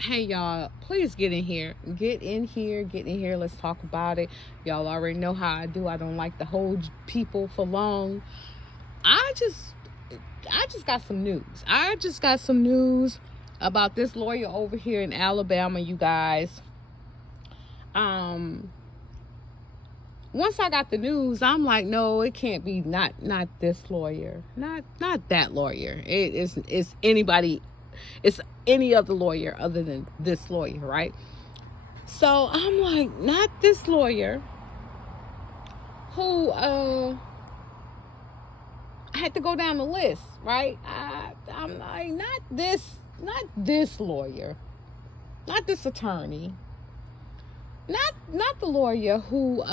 Hey y'all, please get in here. Get in here, get in here. Let's talk about it. Y'all already know how I do. I don't like to hold people for long. I just I just got some news. I just got some news about this lawyer over here in Alabama, you guys. Um Once I got the news, I'm like, no, it can't be not this lawyer. Not that lawyer. It's anybody, it's any other lawyer other than this lawyer, right? So I'm like, not this lawyer who I had to go down the list, right? I'm like, not this lawyer, not this attorney, not the lawyer who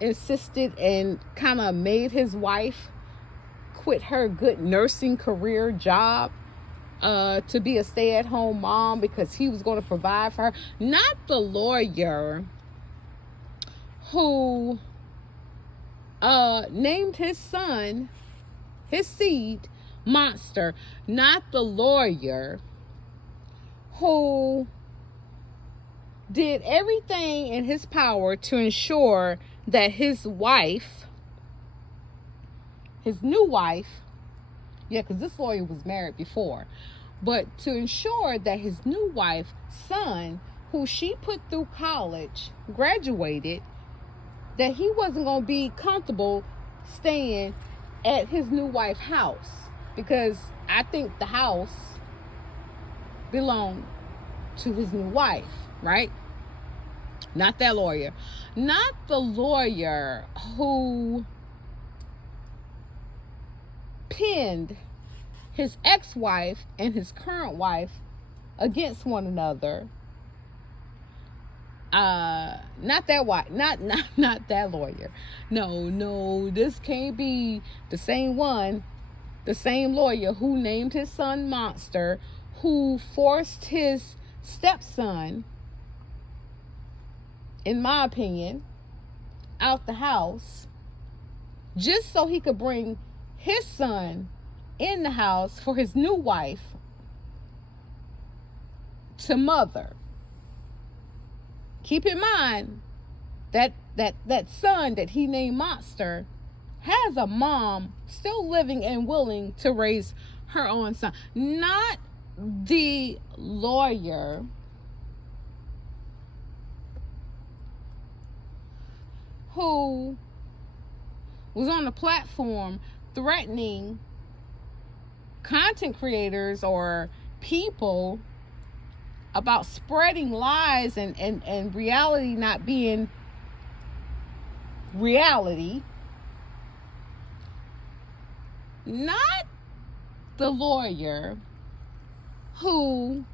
insisted and kind of made his wife quit her good nursing career job to be a stay-at-home mom because he was going to provide for her. Not the lawyer who named his son, his seed, Monster. Not the lawyer who did everything in his power to ensure that his wife, his new wife, yeah, because this lawyer was married before, but to ensure that his new wife, son, who she put through college, graduated, that he wasn't going to be comfortable staying at his new wife's house, because I think the house belonged to his new wife, right? Not that lawyer. Not the lawyer who pinned his ex-wife and his current wife against one another. Not that wife, not that lawyer. No, this can't be the same one, the same lawyer who named his son Monster, who forced his stepson, in my opinion, out the house just so he could bring his son in the house for his new wife to mother. Keep in mind that son that he named Monster has a mom still living and willing to raise her own son. Not the lawyer who was on the platform threatening content creators or people about spreading lies and reality not being reality. Not the lawyer who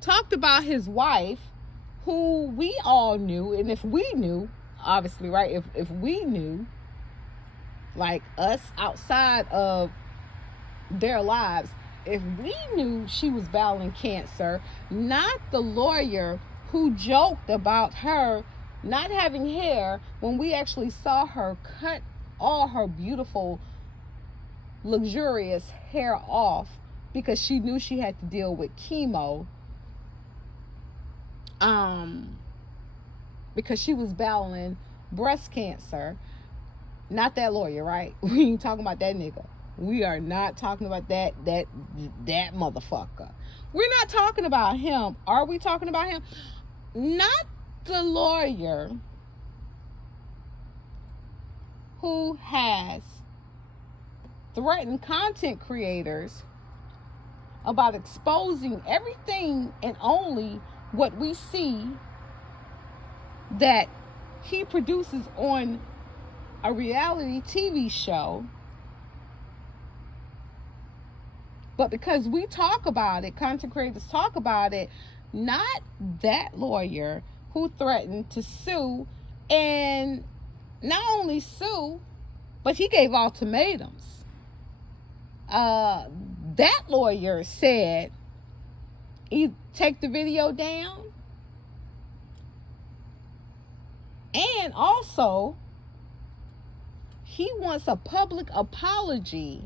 talked about his wife, who we all knew, and if we knew, obviously, right, if we knew, like us outside of their lives, if we knew she was battling cancer. Not the lawyer who joked about her not having hair when we actually saw her cut all her beautiful, luxurious hair off because she knew she had to deal with chemo, because she was battling breast cancer. Not that lawyer, right? We ain't talking about that nigga. We are not talking about that motherfucker. We're not talking about him. Are we talking about him? Not the lawyer who has threatened content creators about exposing everything and only what we see that he produces on a reality TV show. But because we talk about it, content creators talk about it, not that lawyer who threatened to sue, and not only sue, but he gave ultimatums. That lawyer said, either take the video down And also, he wants a public apology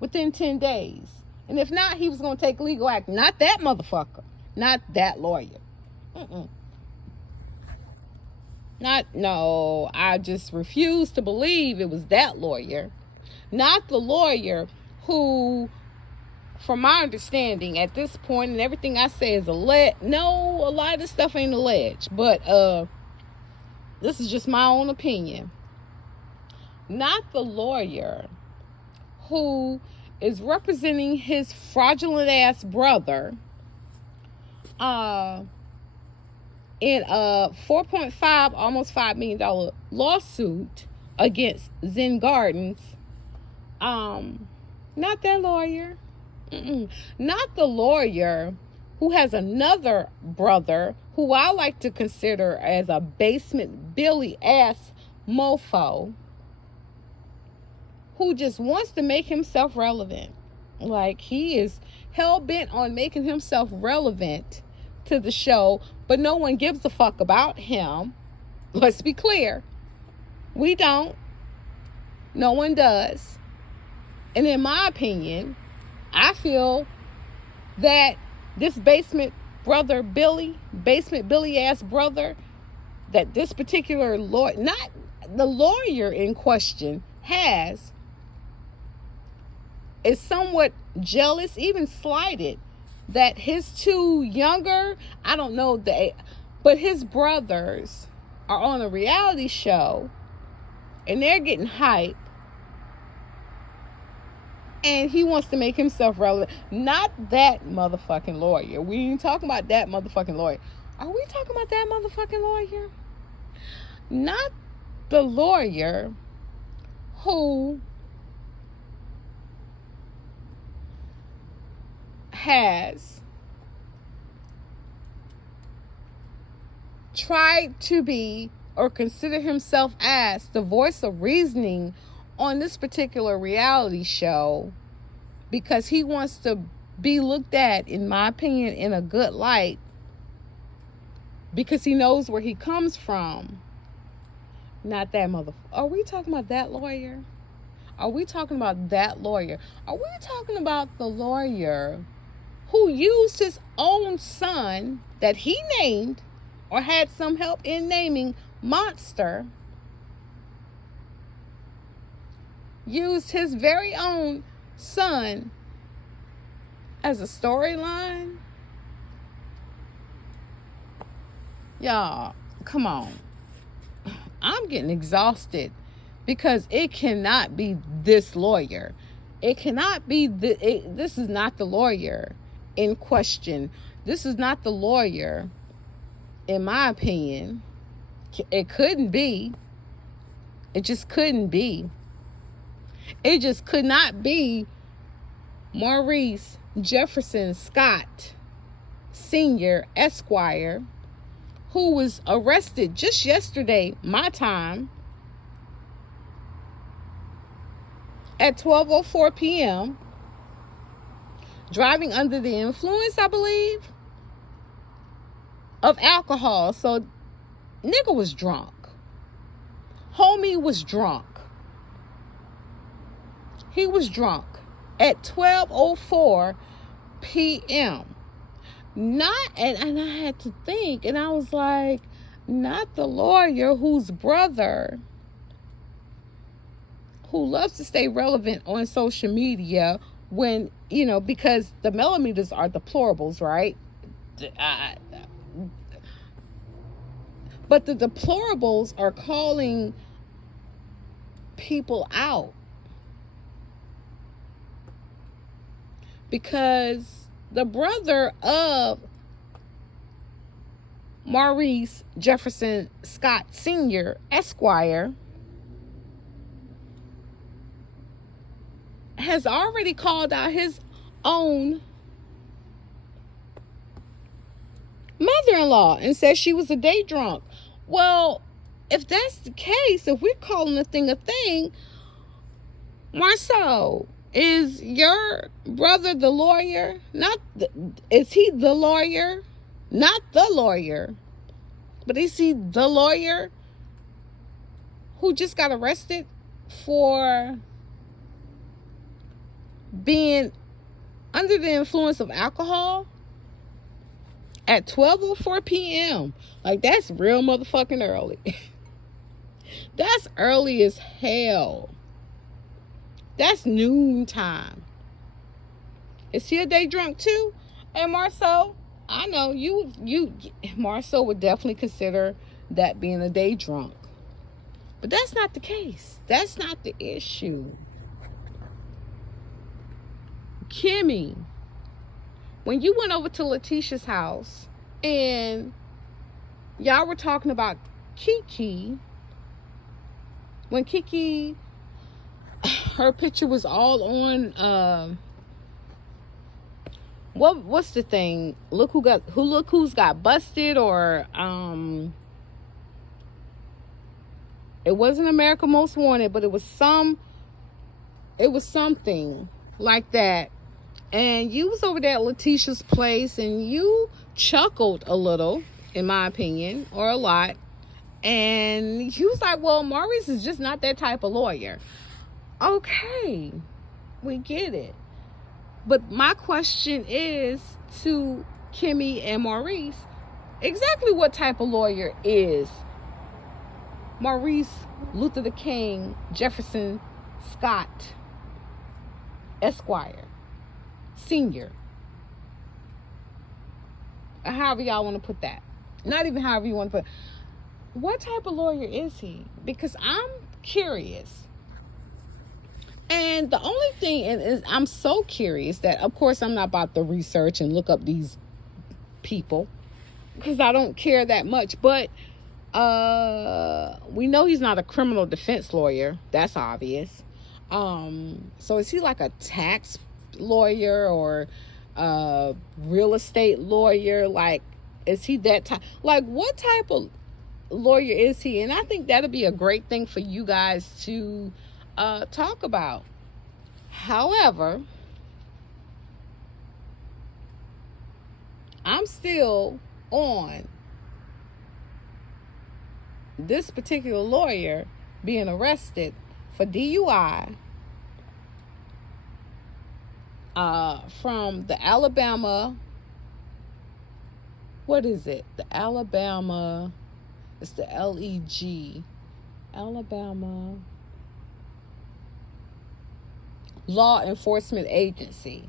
within 10 days. And if not, he was going to take legal action. Not that motherfucker. Not that lawyer. No, I just refuse to believe it was that lawyer. Not the lawyer who, from my understanding at this point, and everything I say is alleged. No, a lot of this stuff ain't alleged. But this is just my own opinion. Not the lawyer who is representing his fraudulent ass brother in a $4.5, almost $5 million lawsuit against Zen Gardens. Not that lawyer. Not the lawyer who has another brother who I like to consider as a basement Billy ass mofo, who just wants to make himself relevant. Like, he is hell-bent on making himself relevant to the show, but no one gives a fuck about him. Let's be clear. We don't. No one does. And in my opinion, I feel that this basement Billy ass brother, that this particular lawyer, not the lawyer in question, is somewhat jealous, even slighted, that his two younger, I don't know but his brothers are on a reality show and they're getting hype, and he wants to make himself relevant. Not that motherfucking lawyer. We ain't talking about that motherfucking lawyer. Are we talking about that motherfucking lawyer? Not the lawyer who has tried to be or consider himself as the voice of reasoning on this particular reality show because he wants to be looked at, in my opinion, in a good light because he knows where he comes from. Not that motherfucker. Are we talking about that lawyer? Are we talking about that lawyer? Are we talking about the lawyer who used his own son that he named or had some help in naming, Monster, used his very own son as a storyline? Y'all, come on. I'm getting exhausted because it cannot be this lawyer. It cannot be this is not the lawyer in question. This is not the lawyer, in my opinion. It couldn't be. It just couldn't be. It just could not be Maurice Jefferson Scott Sr., Esquire, who was arrested just yesterday, my time, at 12:04 p.m., driving under the influence, I believe, of alcohol. So, nigga was drunk. Homie was drunk. He was drunk at 12:04 p.m. And I had to think, and I was like, not the lawyer whose brother, who loves to stay relevant on social media when, because the millimeters are deplorables, right? But the deplorables are calling people out because the brother of Maurice Jefferson Scott Sr., Esquire, has already called out his own mother-in-law and said she was a day drunk. Well, if that's the case, if we're calling a thing, Marcel, is your brother the lawyer? Is he the lawyer? Not the lawyer But is he the lawyer who just got arrested for being under the influence of alcohol at 12:04 p.m.? Like, that's real motherfucking early. That's early as hell. That's noon time. Is he a day drunk too? And Marceau, I know you Marceau would definitely consider that being a day drunk. But that's not the case. That's not the issue. Kimmy, when you went over to Letitia's house and y'all were talking about Kiki, when Kiki, her picture was all on what's the thing? Look who's got busted, or it wasn't America Most Wanted, but it was something like that. And you was over there at Letitia's place and you chuckled a little, in my opinion, or a lot. And he was like, well, Maurice is just not that type of lawyer. Okay, we get it. But my question is to Kimmy and Maurice, exactly what type of lawyer is Maurice Luther the King Jefferson Scott Esquire Senior? Or however y'all want to put that. Not even however you want to put it. What type of lawyer is he? Because I'm curious. And the only thing is, I'm so curious that, of course, I'm not about to research and look up these people because I don't care that much. But we know he's not a criminal defense lawyer. That's obvious. So is he like a tax lawyer or a real estate lawyer? Like, is he that type? Like, what type of lawyer is he? And I think that'd be a great thing for you guys to talk about. However, I'm still on this particular lawyer being arrested for DUI from the Alabama, what is it? The Alabama, it's the LEG, Alabama Law Enforcement Agency.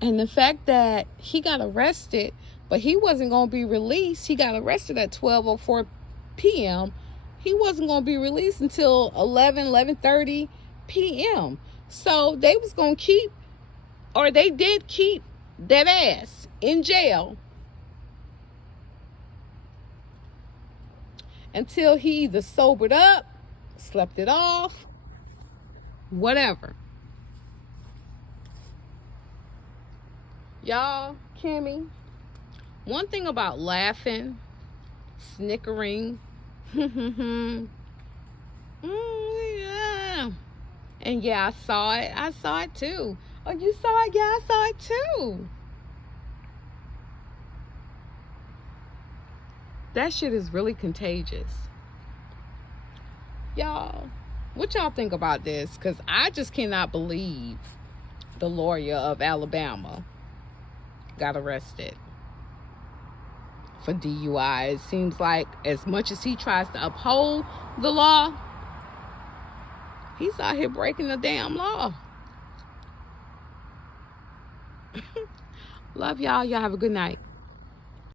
And the fact that he got arrested, but he wasn't going to be released. He got arrested at 12:04 p.m. He wasn't going to be released until 11:30 p.m. So they was going to keep, or they did keep that ass in jail until he either sobered up, slept it off, whatever. Y'all, Kimmy, one thing about laughing, snickering, yeah. And yeah, I saw it too. Oh, you saw it? Yeah, I saw it too. That shit is really contagious. Y'all, what y'all think about this? Because I just cannot believe the lawyer of Alabama got arrested for DUI. It seems like as much as he tries to uphold the law, he's out here breaking the damn law. Love y'all. Y'all have a good night.